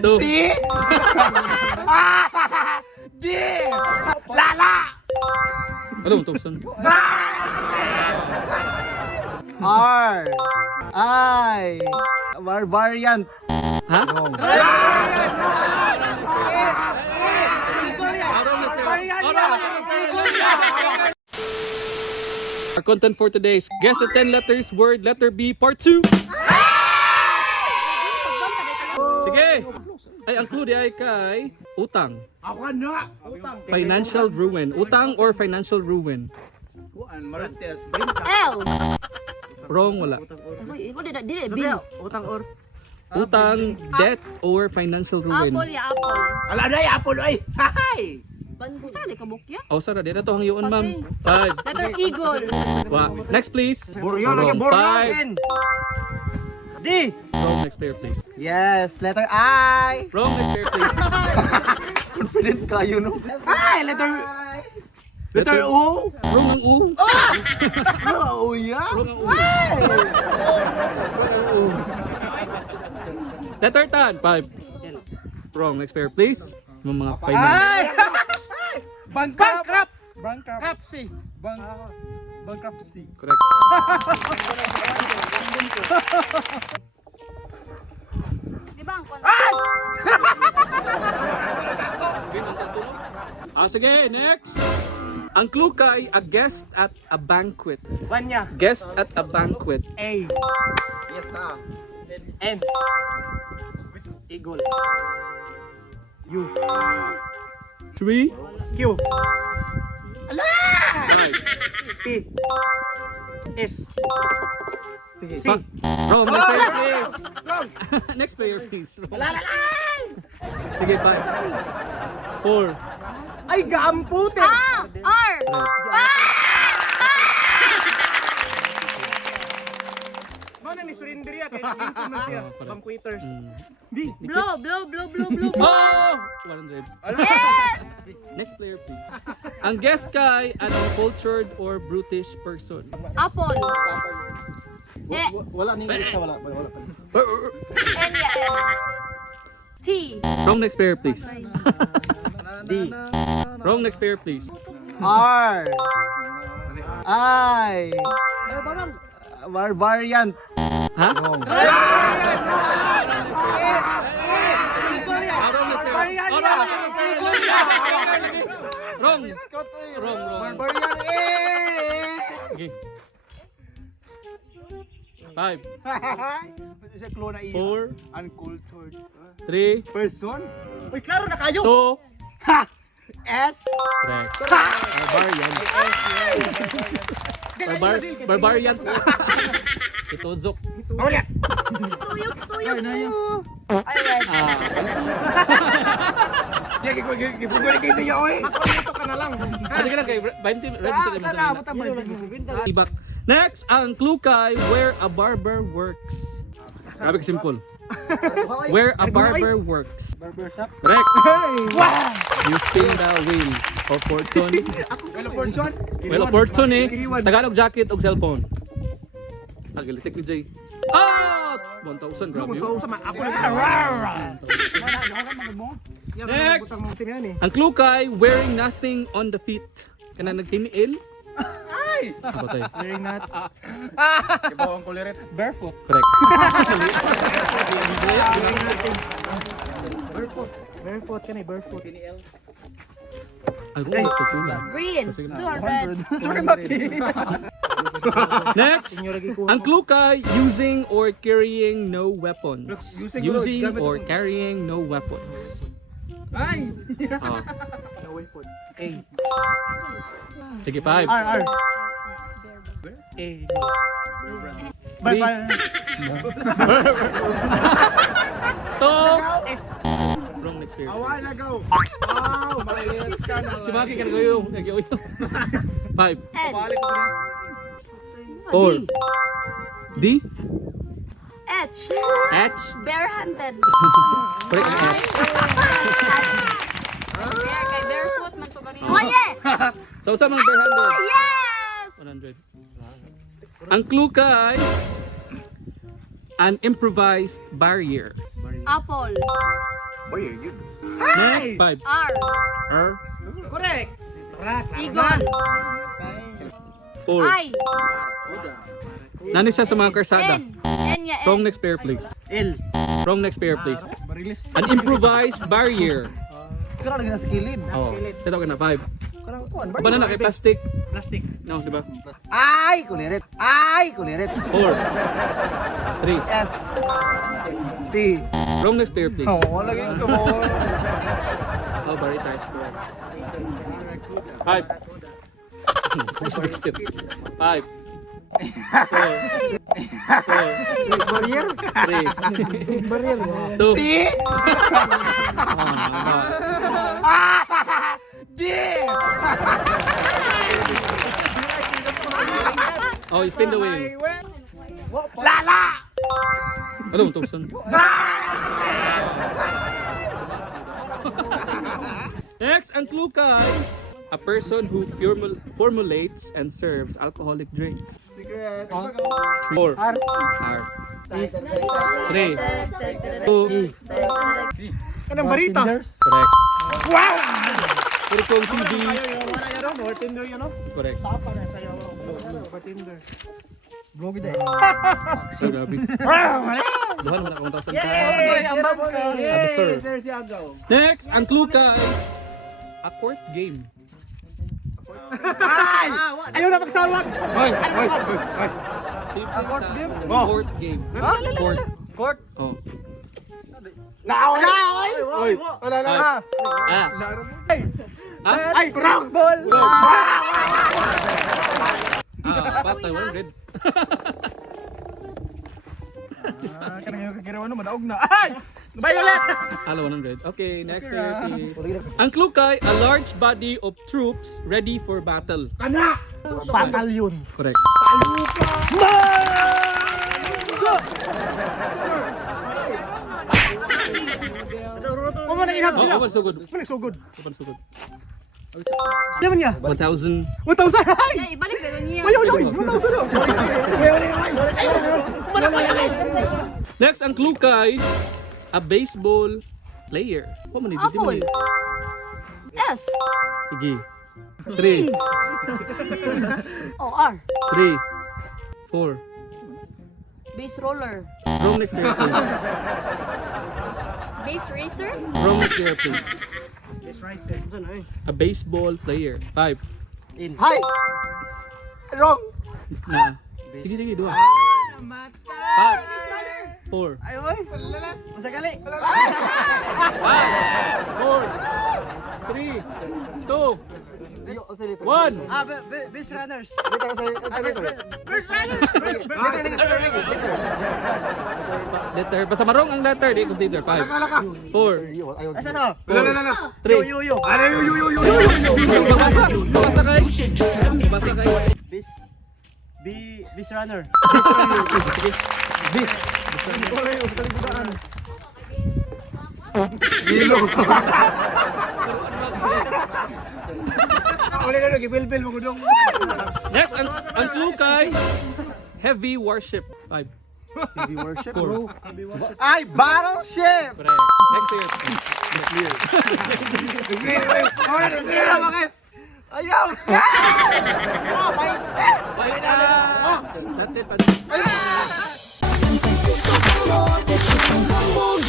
2. C. D. Lala. Ano, 1,000? R. I. Barbarian. Ha? Wrong. Our content for today is guess the 10 letters word letter B part 2. Sige. Ay, ang clue di ay kay utang. Ako na. Utang. Financial ruin. Utang or financial ruin? Kuan Marites. L. Wrong, wala. Iko dili B. Utang or. Utang, debt, or financial ruin. Apple ya apple. Ala day apple ay. Hay. Banbo sa di kabukya. Oh, Sarah, di na to hangyoon, ma'am. 5. Letter eagle. Next, please. Boryo lagi Wrong. boryo. 5. D. Wrong, next player, please. Yes, letter I. Wrong, next player, please. Confident kayo no. Ay, letter O. Wrong ang U. Oh, yeah. Wrong ang U. Ay. Wrong ang U. Letter 10. 5. Wrong, next player, please. Yung mga finance. Ay. Bankrupt. Bankruptcy. Bankruptcy. Correct. Di ba ang kon? Sige, next. Ang clue kay a guest at a banquet. Vanya. Guest at a banquet. A. Yes na. N. Eagle. U. 3. Q. 5. T. S. Sige. C. Wrong, next player, please. Wrong. Next player, please. Lala. Sige, 5. 4. Ay, gaamputin. R. Mana ni Surindria kay Lincoln man siya. Banqueters. B. Blow. Oh! 100. Yes! Next player, please. Ang guest kay an uncultured or brutish person. Apple. Wala ni English wala. N ya N. T. Wrong, next player, please. D. Wrong, next player, please. R. I. Barang. Barbarian. Ha? Wrong. Wrong. Wrong. Barbarian Okay. 5, Sa clone na 4, Uncultured. 3, Person? Uy, klaro na kayo! 2. Ha! S? Correct. Barbarian. Barbarian. Itodzok. Barbarian! Tuyok ko. Alright. Gipugol kayo niya, oy! Makamito ka na lang. Sige lang kay 20 ready sa Sana, Ibak. Next, ang clue kay where a barber works. Grabe ka simple. Where a barber works. Barber shop? Correct. Wow! You spin the wheel of fortune. Hello, Fortune? Well, of fortune eh. Tagalog jacket o cellphone. Nagalitik ni Jay. Ah! 1,000, grabe yun. Ako Next! Ang clue kay wearing nothing on the feet. Kana nagtiniil? Ay! Ano tayo? Wearing not. Ibaw ang kulirit. Barefoot. Correct. Barefoot ka na, barefoot. Ay, kung gusto ko lang. Green. 200. Sorry, Maki. Next! Ang clue kay using or carrying no weapons. Using or carrying no weapons. Ay! Ah. No weapon. A. Sige, 5. R. A. By Three. fire. S. Wrong next player. Awa na go. Wow, malinis ka na. Si Maki ka nagayo. 5. N. 4. D. H. H. Barehanded. Correct ang H. Bare kay barefoot man to ganito. Oye! So, sa mga bare-handed. Yes! 100. Ang clue kay an improvised barrier. Apple. Warrior yun. Next, 5. R. R. Correct. Rock. Eagle. 4. I. Nani siya sa mga karsada? N. N ya Wrong N. next pair, please. L. Wrong next pair, please. Barilis. An improvised barrier. Kaya lagi na sa kilid. Oh, ito ka na, 5. Karang kuan. Ba na kay plastic? Plastic. No, di ba? Ay, kulirit. Ay, kulirit. 4. 3. S. T. Wrong next pair, please. Oh, lagi ko mo. Oh, barita is correct. 5. 5. 4. 4. Barrier. 3. Barrier. 2. Si. D. Oh, you spin the wheel. Lala. Ano, Thompson? Next, ang clue kay a person who formulates and serves alcoholic drinks. Secret. 4. R. R. 3. 2. Kanang barita. Correct. Wow! Puro kong TV. Bartender yun, no? Correct. Sapa na sa'yo. Bartender. Vlog ito. So, grabe. Duhan mo na kung 1,000. Yay! Ang bago. Absurd. Sir si Agaw. Next, ang clue kay a court game. Ay! Ayaw na magtawag! Hoy, hoy, hoy. A court game? Court game. Ha? Court. Court. Oh. Nawala! Oy! Wala na na. Ah. Ah? Ay, wrong ball! Ah, patay 100. Kanang yung kakirawan no, madaog na. Ay! Violet! Hello, 100. Okay, next player please. Ang clue kay a large body of troops ready for battle. Kana! Batalyon. Correct. Kung man inhap sila. Oh, so good. Palik so good. So good. Yaman niya. 1,000. 1,000! Ay! Ya, ibalik na lang niya. Ayaw, ayaw! 1,000 daw! Next, ang clue kay a baseball player. What man Apple. S. Sige. 3. O, R. 3. 4. Base roller. Wrong next player please. Base racer. Wrong next player please. A baseball player. 5. Hi! Wrong! Na. Sige, sige, 2. 5. 4. Ay, oy! Masakali! 5. 4. 3. 2. 1. Base runners! Letter. Basta marong ang letter. Di consider. 5. 4. Asa na? 3. Yo! Ano yo! Basa. Basa kay. Basa kay. Base runner! Gilo! Wala na nag-bell mo gudong. Next, ang clue kay heavy warship. 5. Heavy worship, 4. bro. Ay, battleship! Correct. Next year. Bakit? Ayaw! That's it. That's it. San Francisco, Cambodia, Hamburg.